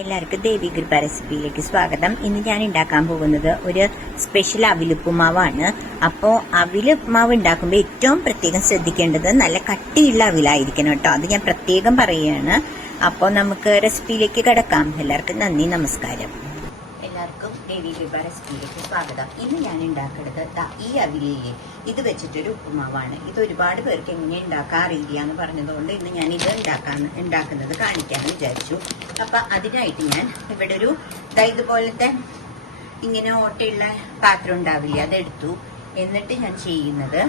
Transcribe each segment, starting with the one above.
എല്ലാവർക്കും ദേവി കൃപ റെസിപ്പിയിലേക്ക് സ്വാഗതം. ഇന്ന് ഞാൻ ഉണ്ടാക്കാൻ പോകുന്നത് ഒരു സ്പെഷ്യൽ അവിലുപ്പുമാവാണ്. അപ്പോൾ അവിലുപ്പുമാവ് ഉണ്ടാക്കുമ്പോൾ ഏറ്റവും പ്രത്യേകം ശ്രദ്ധിക്കേണ്ടത് നല്ല കട്ടിയുള്ള അവിലായിരിക്കണം കേട്ടോ. അത് ഞാൻ പ്രത്യേകം പറയുകയാണ്. അപ്പോൾ നമുക്ക് റെസിപ്പിയിലേക്ക് കിടക്കാം. എല്ലാവർക്കും നന്ദി, നമസ്കാരം. എല്ലാവർക്കും ദേവി കൃപ റെസിപ്പിയിലേക്ക് സ്വാഗതം. ഇന്ന് ഞാൻ ഉണ്ടാക്കുന്നത് ഈ അവിലില്ലേ, ഇത് വെച്ചിട്ടൊരു ഉപ്പുമാവാണ്. ഇത് ഒരുപാട് പേർക്ക് എങ്ങനെ ഉണ്ടാക്കാൻ അറിയില്ല എന്ന് പറഞ്ഞതുകൊണ്ട് ഇന്ന് ഞാൻ ഇത് ഉണ്ടാക്കുന്നത് കാണിക്കാമെന്ന് വിചാരിച്ചു. അപ്പൊ അതിനായിട്ട് ഞാൻ ഇവിടെ ഒരു ഇതുപോലത്തെ ഇങ്ങനെ ഓട്ടയുള്ള പാത്രം ഉണ്ടാവില്ല, അതെടുത്തു. എന്നിട്ട് ഞാൻ ചെയ്യുന്നത്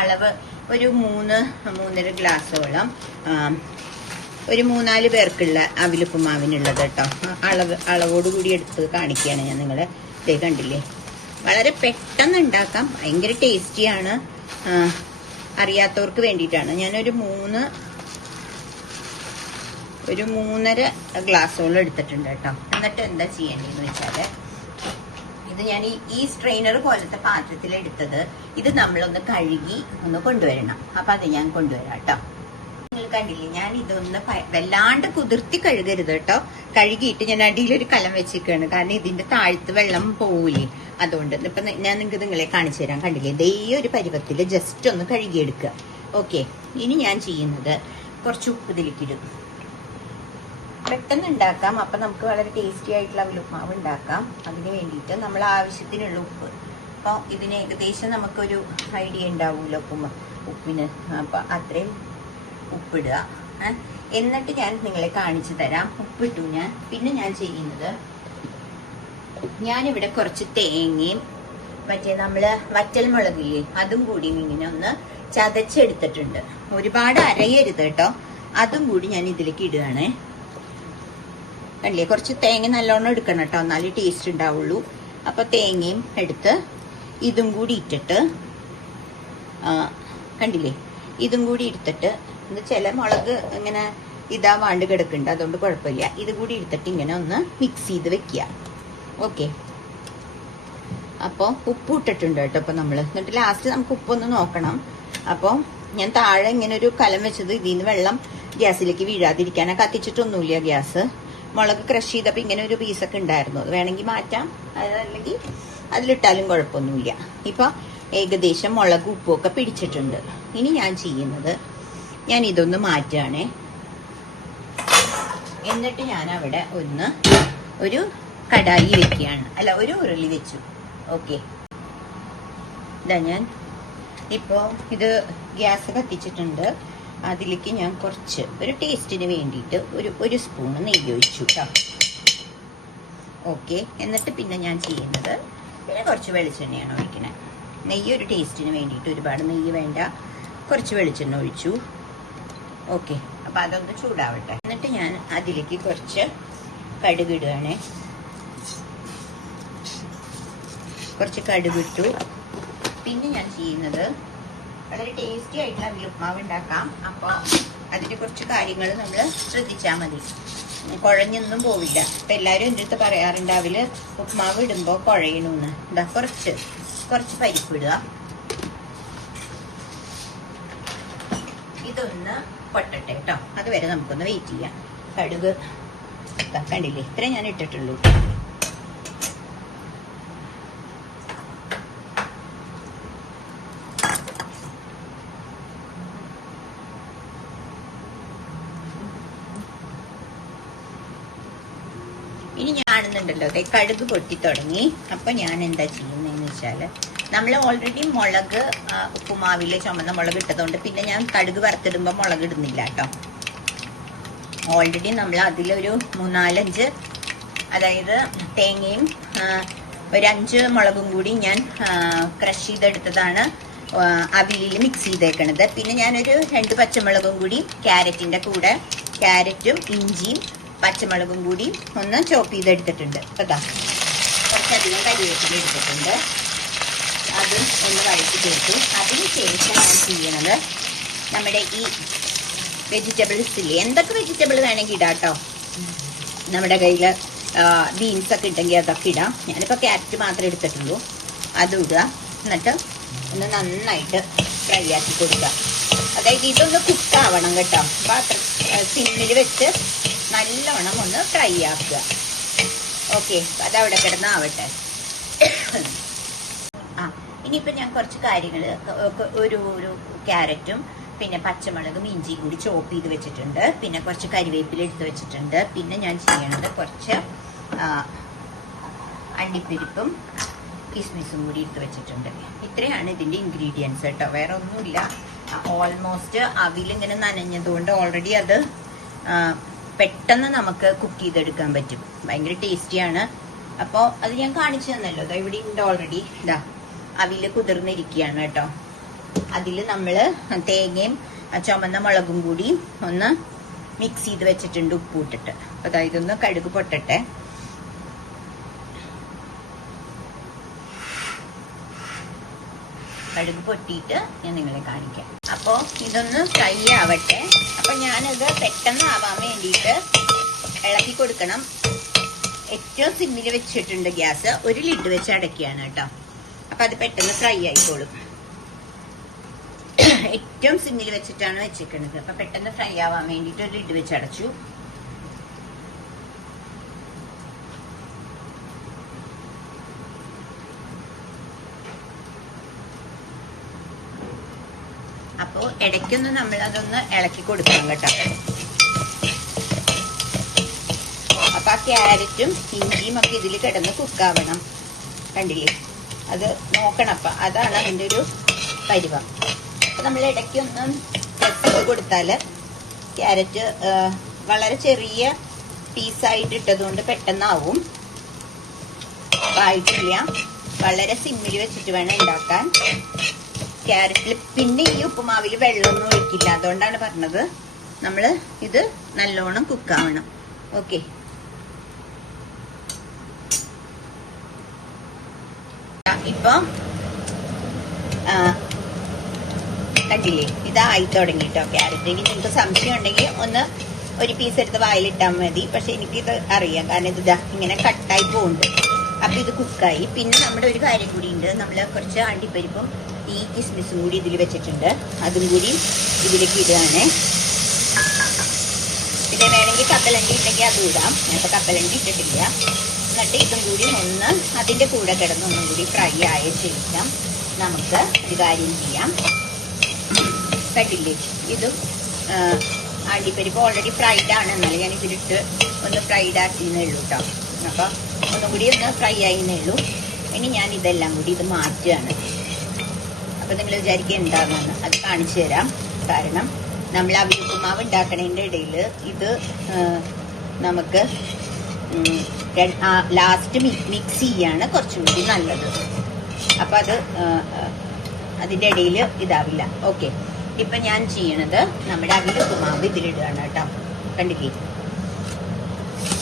അളവ് ഒരു 3-3.5 ഗ്ലാസോളം ഒരു 3-4 പേർക്കുള്ള അവിലുപ്പുമാവിനുള്ളത് കേട്ടോ. അളവോടുകൂടി എടുത്ത് കാണിക്കുകയാണ് ഞാൻ. നിങ്ങള് ഇതേ കണ്ടില്ലേ, വളരെ പെട്ടെന്ന് ഉണ്ടാക്കാം, ഭയങ്കര ടേസ്റ്റിയാണ്. അറിയാത്തവർക്ക് വേണ്ടിയിട്ടാണ്. ഞാനൊരു 3.5 ഗ്ലാസോളം എടുത്തിട്ടുണ്ട് കേട്ടോ. എന്നിട്ട് എന്താ ചെയ്യേണ്ടതെന്ന് വെച്ചാല്, ഇത് ഞാൻ ഈ സ്ട്രെയിനർ പോലത്തെ പാത്രത്തിൽ എടുത്തത്. ഇത് നമ്മളൊന്ന് കഴുകി ഒന്ന് കൊണ്ടുവരണം. അപ്പൊ അത് ഞാൻ കൊണ്ടുവരാം കേട്ടോ. നിങ്ങൾ കണ്ടില്ലേ, ഞാൻ ഇതൊന്ന് വല്ലാണ്ട് കുതിർത്തി കഴുകരുത് കേട്ടോ. കഴുകിയിട്ട് ഞാൻ അടിയിലൊരു കലം വെച്ചിരിക്കുകയാണ്, കാരണം ഇതിന്റെ താഴത്ത് വെള്ളം പോവില്ലേ, അതുകൊണ്ട്. ഇപ്പൊ ഞാൻ നിങ്ങളെ കാണിച്ചു തരാം. കണ്ടില്ലേ, ദേ ഒരു പരുവത്തില് ജസ്റ്റ് ഒന്ന് കഴുകിയെടുക്കുക. ഓക്കെ, ഇനി ഞാൻ ചെയ്യുന്നത് കുറച്ച് ഉപ്പ് ഇതിലേക്കിടും. പെട്ടെന്ന് ഉണ്ടാക്കാം, അപ്പൊ നമുക്ക് വളരെ ടേസ്റ്റി ആയിട്ടുള്ള അവിലുപ്പുമാവ് ഉണ്ടാക്കാം. അതിന് വേണ്ടിയിട്ട് നമ്മൾ ആവശ്യത്തിനുള്ള ഉപ്പ്, അപ്പൊ ഇതിന് ഏകദേശം നമുക്കൊരു ഐഡിയ ഉണ്ടാവൂല്ലോ ഉപ്പിന്. അപ്പൊ അത്രയും ഉപ്പിടുക. എന്നിട്ട് ഞാൻ നിങ്ങളെ കാണിച്ചു തരാം. ഉപ്പിട്ടു ഞാൻ. പിന്നെ ഞാൻ ചെയ്യുന്നത്, ഞാനിവിടെ കുറച്ച് തേങ്ങയും മറ്റേ നമ്മള് വറ്റൽ മുളകില്ലേ, അതും കൂടി ഇങ്ങനെ ഒന്ന് ചതച്ചെടുത്തിട്ടുണ്ട്. ഒരുപാട് അരയരുത് കേട്ടോ. അതും കൂടി ഞാൻ ഇതിലേക്ക് ഇടുകയാണേ. കണ്ടില്ലേ, കുറച്ച് തേങ്ങ നല്ലോണം എടുക്കണം കേട്ടോ, എന്നാലേ ടേസ്റ്റ് ഉണ്ടാവുള്ളൂ. അപ്പൊ തേങ്ങയും എടുത്ത് ഇതും കൂടി ഇട്ടിട്ട്, കണ്ടില്ലേ, ഇതും കൂടി എടുത്തിട്ട്, ഇത് ചില മുളക് ഇങ്ങനെ വാണ്ട് കിടക്കുന്നുണ്ട്, അതുകൊണ്ട് കുഴപ്പമില്ല. ഇത് കൂടി എടുത്തിട്ട് ഇങ്ങനെ ഒന്ന് മിക്സ് ചെയ്ത് വെക്കുക. ഓക്കെ, അപ്പൊ ഉപ്പ് ഇട്ടിട്ടുണ്ട് കേട്ടോ. അപ്പൊ നമ്മള് എന്നിട്ട് ലാസ്റ്റ് നമുക്ക് ഉപ്പൊന്ന് നോക്കണം. അപ്പൊ ഞാൻ താഴെ ഇങ്ങനെ ഒരു കലം വെച്ചത്, ഇതിന്ന് വെള്ളം ഗ്യാസിലേക്ക് വീഴാതിരിക്കാനാ. കത്തിച്ചിട്ടൊന്നുമില്ല ഗ്യാസ്. മുളക് ക്രഷ് ചെയ്തപ്പോ ഇങ്ങനെ ഒരു പീസൊക്കെ ഉണ്ടായിരുന്നു, അത് വേണമെങ്കിൽ മാറ്റാം, അതല്ലെങ്കിൽ അതിലിട്ടാലും കുഴപ്പമൊന്നുമില്ല. ഇപ്പൊ ഏകദേശം മുളക് ഉപ്പൊക്കെ പിടിച്ചിട്ടുണ്ട്. ഇനി ഞാൻ ചെയ്യുന്നത്, ഞാൻ ഇതൊന്ന് മാറ്റുകയാണേ. എന്നിട്ട് ഞാൻ അവിടെ ഒരു കടായി വെക്കുകയാണ്, അല്ല ഒരു ഉരുളി വെച്ചു. ഓക്കെ, ഇതാ ഞാൻ ഇപ്പോ ഇത് ഗ്യാസ് കത്തിച്ചിട്ടുണ്ട്. അതിലേക്ക് ഞാൻ കുറച്ച് ഒരു ടേസ്റ്റിന് വേണ്ടിയിട്ട് ഒരു സ്പൂണ് നെയ്യ് ഒഴിച്ചു കേട്ടോ. ഓക്കെ, എന്നിട്ട് പിന്നെ ഞാൻ ചെയ്യുന്നത്, പിന്നെ കുറച്ച് വെളിച്ചെണ്ണയാണ് ഒഴിക്കണേ. നെയ്യ് ഒരു ടേസ്റ്റിന് വേണ്ടിയിട്ട്, ഒരുപാട് നെയ്യ് വേണ്ട, കുറച്ച് വെളിച്ചെണ്ണ ഒഴിച്ചു. ഓക്കെ, അപ്പൊ അതൊന്ന് ചൂടാവട്ടെ. എന്നിട്ട് ഞാൻ അതിലേക്ക് കുറച്ച് കടുക് ഇടുകയാണേ. കുറച്ച് കടുകിട്ടു. പിന്നെ ഞാൻ ചെയ്യുന്നത്, വളരെ ടേസ്റ്റി ആയിട്ടുള്ള അവിലുപ്പുമാവ് ഉണ്ടാക്കാം. അപ്പോൾ അതിന്റെ കുറച്ച് കാര്യങ്ങൾ നമ്മൾ ശ്രദ്ധിച്ചാൽ മതി, കുഴഞ്ഞൊന്നും പോവില്ല. അപ്പൊ എല്ലാവരും എൻ്റെ അടുത്ത് പറയാറുണ്ട്, അവില് ഉപ്പുമാവ് ഇടുമ്പോൾ കുഴയണമെന്ന്. എന്താ, കുറച്ച് പരിപ്പ് ഇടുക. ഇതൊന്ന് പൊട്ടട്ടെ കേട്ടോ, അതുവരെ നമുക്കൊന്ന് വെയിറ്റ് ചെയ്യാം. കടുക് കണ്ടില്ലേ, ഇത്ര ഞാൻ ഇട്ടിട്ടുള്ളൂ. ഇനി ഞാണെന്നുണ്ടല്ലോ, അതെ കടുക് പൊട്ടി തുടങ്ങി. അപ്പൊ ഞാൻ എന്താ ചെയ്യുന്നതെന്ന് വെച്ചാല്, നമ്മൾ ഓൾറെഡി മുളക് ഉപ്പുമാവില് ചുമന്ന മുളക് ഇട്ടതുകൊണ്ട് പിന്നെ ഞാൻ കടുക് വറുത്തിടുമ്പോൾ മുളക് ഇടുന്നില്ല കേട്ടോ. ഓൾറെഡി നമ്മൾ അതിലൊരു 3-4 അതായത് തേങ്ങയും ഒരു 5 മുളകും കൂടി ഞാൻ ക്രഷ് ചെയ്തെടുത്തതാണ് അവിലിൽ മിക്സ് ചെയ്തേക്കണത്. പിന്നെ ഞാനൊരു 2 പച്ചമുളകും കൂടി ക്യാരറ്റും ഇഞ്ചിയും പച്ചമുളകും കൂടി ഒന്ന് ചോപ്പ് ചെയ്തെടുത്തിട്ടുണ്ട്. അതാ കുറച്ചധികം കരിവേപ്പില എടുത്തിട്ടുണ്ട്, അത് ഒന്ന് വഴറ്റി ചേർത്തു. അതിനുശേഷം ഞാൻ ചെയ്യണത്, നമ്മുടെ ഈ വെജിറ്റബിൾസ് ഇല്ലേ, എന്തൊക്കെ വെജിറ്റബിൾ വേണമെങ്കിൽ ഇടാം കേട്ടോ. നമ്മുടെ കയ്യിൽ ബീൻസ് ഒക്കെ ഇട്ടെങ്കിൽ അതൊക്കെ ഇടാം. ഞാനിപ്പോൾ ക്യാരറ്റ് മാത്രമേ എടുത്തിട്ടുള്ളൂ, അതും ഇടുക. എന്നിട്ട് ഒന്ന് നന്നായിട്ട് ഫ്രൈ ആക്കി കൊടുക്കുക. അതായത് ഇതൊന്ന് കുക്കാവണം കേട്ടോ. സിമ്മിൽ വെച്ച് നല്ലോണം ഒന്ന് ഫ്രൈ ആക്കുക. ഓക്കെ, അതവിടെ കിടന്നാവട്ടെ. ഇനിയിപ്പോൾ ഞാൻ കുറച്ച് കാര്യങ്ങൾ, ഒരു ക്യാരറ്റും പിന്നെ പച്ചമുളകും ഇഞ്ചിയും കൂടി ചോപ്പ് ചെയ്ത് വെച്ചിട്ടുണ്ട്. പിന്നെ കുറച്ച് കരിവേപ്പില എടുത്ത് വെച്ചിട്ടുണ്ട്. പിന്നെ ഞാൻ ചെയ്യണത് കുറച്ച് അണ്ടിപ്പരിപ്പും കിസ്മിസും കൂടി എടുത്ത് വെച്ചിട്ടുണ്ട്. ഇത്രയാണ് ഇതിൻ്റെ ഇൻഗ്രീഡിയൻസ് കേട്ടോ, വേറെ ഒന്നുമില്ല. ഓൾമോസ്റ്റ് അവിലിങ്ങനെ നനഞ്ഞതുകൊണ്ട് ഓൾറെഡി അത് പെട്ടെന്ന് നമുക്ക് കുക്ക് ചെയ്തെടുക്കാൻ പറ്റും. ഭയങ്കര ടേസ്റ്റിയാണ്. അപ്പോൾ അത് ഞാൻ കാണിച്ചു തന്നല്ലോ, ഇതാ ഇവിടെ ഉണ്ട് ഓൾറെഡി. ഇതാ അവില് കുതിർന്നിരിക്കുകയാണ് കേട്ടോ. അതിൽ നമ്മൾ തേങ്ങയും ചുമന്ന മുളകും കൂടി ഒന്ന് മിക്സ് ചെയ്ത് വെച്ചിട്ടുണ്ട്, ഉപ്പ് ഇട്ടിട്ട്. അപ്പോൾ ഇതൊന്ന് കടുക് പൊട്ടട്ടെ. കടുക് പൊട്ടിയിട്ട് ഞാൻ നിങ്ങളെ കാണിക്കാം. അപ്പോൾ ഇതൊന്ന് ഫ്രൈ ആവട്ടെ. അപ്പോൾ ഞാനത് പെട്ടെന്ന് ആവാൻ വേണ്ടിയിട്ട് ഇളക്കി കൊടുക്കണം. ഏറ്റവും സിമ്മിൽ വെച്ചിട്ടുണ്ട് ഗ്യാസ്. ഒരു ലിഡ് വെച്ച് അടയ്ക്കുകയാണ് കേട്ടോ. അപ്പം അത് പെട്ടെന്ന് ഫ്രൈ ആയിക്കോളും. ഏറ്റവും സിമ്മിൽ വെച്ചിട്ടാണ് വെച്ചിരിക്കുന്നത്. അപ്പം പെട്ടെന്ന് ഫ്രൈ ആവാൻ വേണ്ടിയിട്ട് ഒരു ലിഡ് വെച്ച് അടച്ചു. അപ്പോൾ ഇടയ്ക്കൊന്ന് നമ്മൾ അതൊന്ന് ഇളക്കി കൊടുക്കണം കേട്ടോ. അപ്പൊ ആ ക്യാരറ്റും ഇഞ്ചിയും ഒക്കെ ഇതിൽ കിടന്ന് കുക്കാവണം. കണ്ടില്ലേ, അത് നോക്കണം. അപ്പം അതാണ് അതിൻ്റെ ഒരു പരുവം. അപ്പം നമ്മൾ ഇടയ്ക്കൊന്ന് പ്രസ് ചെയ്ത് കൊടുത്താൽ ക്യാരറ്റ് വളരെ ചെറിയ പീസായിട്ട് ഇട്ടതുകൊണ്ട് പെട്ടെന്നാവും. ആയിട്ടില്ല, വളരെ സിമ്മിൽ വെച്ചിട്ട് വേണം ഉണ്ടാക്കാൻ. ക്യാരറ്റിൽ പിന്നെ ഈ ഉപ്പുമാവിൽ വെള്ളമൊന്നും ഒഴിക്കില്ല, അതുകൊണ്ടാണ് പറഞ്ഞത്. നമ്മൾ ഇത് നല്ലോണം കുക്കാവണം. ഓക്കെ, ഇപ്പൊ കണ്ടില്ലേ, ഇതായി തുടങ്ങിട്ടോ ക്യാരറ്റ്. ഇനി നിങ്ങൾക്ക് സംശയം ഉണ്ടെങ്കിൽ ഒരു പീസ് എടുത്ത് വായിലിട്ടാൽ മതി. പക്ഷെ എനിക്കിത് അറിയാം, കാരണം ഇത് ഇങ്ങനെ കട്ടായി പോകുന്നുണ്ട്. അപ്പൊ ഇത് കുക്കായി. പിന്നെ നമ്മുടെ ഒരു കാര്യം കൂടി ഉണ്ട്, നമ്മൾ കുറച്ച് അണ്ടിപ്പരിപ്പും ഈ കിസ്മിസും കൂടി ഇതിൽ വെച്ചിട്ടുണ്ട്. അതും കൂടി ഇതിലേക്ക് ഇടുകയാണ്. പിന്നെ വേണമെങ്കിൽ കപ്പലണ്ടി ഉണ്ടെങ്കിൽ അതും ഇടാം. ഞാനിപ്പോൾ കപ്പലണ്ടി ഇട്ടിട്ടില്ല. എന്നിട്ട് ഇതും കൂടി അതിൻ്റെ കൂടെ കിടന്ന് ഒന്നും കൂടി ഫ്രൈ ആയ ശേഷം നമുക്ക് ഒരു കാര്യം ചെയ്യാം. കണ്ടില്ലേ, ഇതും അണ്ടിപ്പരിപ്പ് ഓൾറെഡി ഫ്രൈഡ് ആണ്. എന്നാലും ഞാൻ ഇതിലിട്ട് ഒന്ന് ഫ്രൈഡ് ആക്കിയെന്നേ ഉള്ളൂ കേട്ടോ. അപ്പം ഒന്നും കൂടി ഒന്ന് ഫ്രൈ ആയിന്നേ ഉള്ളൂ. ഇനി ഞാൻ ഇതെല്ലാം കൂടി ഇത് മാറ്റുകയാണ്. അപ്പം നിങ്ങൾ വിചാരിക്കുക എന്താണെന്ന് അത് കാണിച്ചു തരാം. കാരണം നമ്മൾ അവിലുപ്പുമാവ് ഉണ്ടാക്കണതിൻ്റെ ഇടയിൽ ഇത് നമുക്ക് ലാസ്റ്റ് മിക്സ് ചെയ്യാണ് കുറച്ചും കൂടി നല്ലത്. അപ്പം അതിൻ്റെ ഇടയിൽ ഇതാവില്ല. ഓക്കെ, ഇപ്പം ഞാൻ ചെയ്യണത് നമ്മുടെ അവിലുപ്പുമാവ് ഇതിലിടുകയാണ് കേട്ടോ. കണ്ടില്ലേ,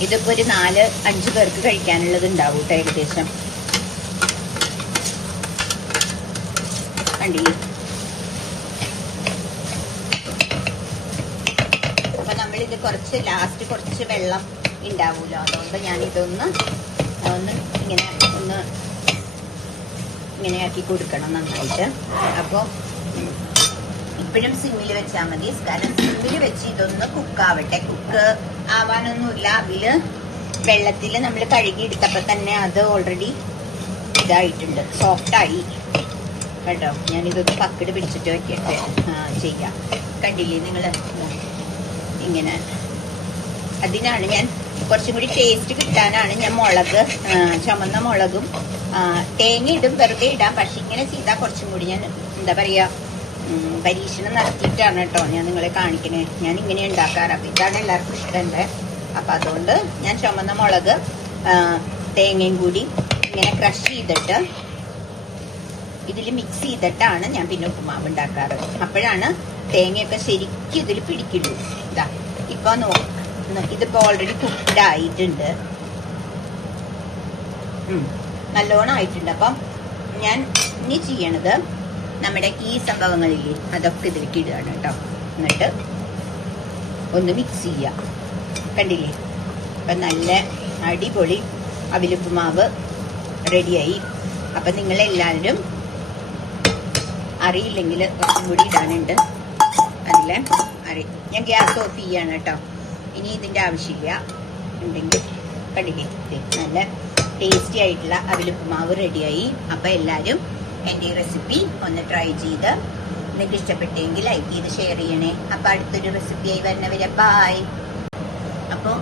ഇതിപ്പോൾ ഒരു 4-5 പേർക്ക് കഴിക്കാനുള്ളത് ഉണ്ടാവും കേട്ടോ ഏകദേശം. കണ്ടില്ലേ, അപ്പം നമ്മളിത് ലാസ്റ്റ് കുറച്ച് വെള്ളം ഉണ്ടാവുമല്ലോ, അതുകൊണ്ട് ഞാനിതൊന്ന് ഇങ്ങനെ ആക്കി കൊടുക്കണം നന്നായിട്ട്. അപ്പോൾ ഇപ്പോഴും സിമ്മിൽ വെച്ചാൽ മതി. കാരണം സിമ്മിൽ വെച്ച് ഇതൊന്ന് കുക്കാവട്ടെ. കുക്ക് ആവാനൊന്നുമില്ല. അതില് വെള്ളത്തിൽ നമ്മൾ കഴുകി എടുത്തപ്പോൾ തന്നെ അത് ഓൾറെഡി ഇതായിട്ടുണ്ട്, സോഫ്റ്റായി കേട്ടോ. ഞാനിതൊന്ന് പക്കട് പിടിച്ചിട്ട് വെക്കട്ടെ ചെയ്യാം. കണ്ടില്ലേ നിങ്ങൾ, ഇങ്ങനെ. അതിനാണ് ഞാൻ കുറച്ചും കൂടി ടേസ്റ്റ് കിട്ടാനാണ് ഞാൻ ചുമന്ന മുളകും തേങ്ങ ഇടും, വെറുതെ ഇടാം. പക്ഷെ ഇങ്ങനെ ചെയ്താൽ കുറച്ചും കൂടി ഞാൻ എന്താ പറയുക, പരീക്ഷണം നടത്തിയിട്ടാണ് കേട്ടോ ഞാൻ നിങ്ങളെ കാണിക്കണേ. ഞാൻ ഇങ്ങനെ ഉണ്ടാക്കാറ്. അപ്പം ഇതാണ് എല്ലാവർക്കും ഇഷ്ടമുണ്ട്. അപ്പം അതുകൊണ്ട് ഞാൻ ചുമന്ന മുളക് തേങ്ങയും കൂടി ഇങ്ങനെ ക്രഷ് ചെയ്തിട്ട് ഇതിൽ മിക്സ് ചെയ്തിട്ടാണ് ഞാൻ പിന്നെ ഉപ്പുമാവ് ഉണ്ടാക്കാറ്. അപ്പോഴാണ് തേങ്ങയൊക്കെ ശരിക്കും ഇതിൽ പിടിക്കുള്ളൂ. ഇതാ ഇപ്പൊ ഇതിപ്പോ ഓൾറെഡി കുക്ക്ഡ് ആയിട്ടുണ്ട്, നല്ലോണം ആയിട്ടുണ്ട്. അപ്പം ഞാൻ ഇനി ചെയ്യണത് നമ്മുടെ ഈ സംഭവങ്ങളില്ലേ അതൊക്കെ ഇതിലേക്ക് ഇടുകയാണ് കേട്ടോ. എന്നിട്ട് ഒന്ന് മിക്സ് ചെയ്യുക. കണ്ടില്ലേ, അപ്പം നല്ല അടിപൊളി അവിലുപ്പുമാവ് റെഡിയായി. അപ്പം നിങ്ങളെല്ലാവരും അറിയില്ലെങ്കിൽ കുറച്ചും കൂടി ഇടാനുണ്ട് അതിൽ ഞാൻ ഗ്യാസ് ഓഫ് ചെയ്യാണ് കേട്ടോ. ഇനി ഇതിന്റെ ആവശ്യമില്ല. ഉണ്ടെങ്കിൽ കണ്ടില്ലേ, നല്ല ടേസ്റ്റി ആയിട്ടുള്ള അവിലുപ്പുമാവ് റെഡിയായി. അപ്പൊ എല്ലാരും എന്റെ ഈ റെസിപ്പി ഒന്ന് ട്രൈ ചെയ്ത് നിങ്ങൾക്ക് ഇഷ്ടപ്പെട്ടെങ്കിൽ ലൈക്ക് ചെയ്ത് ഷെയർ ചെയ്യണേ. അപ്പൊ അടുത്തൊരു റെസിപ്പിയായി വരുന്നവരെ ബൈ. അപ്പോൾ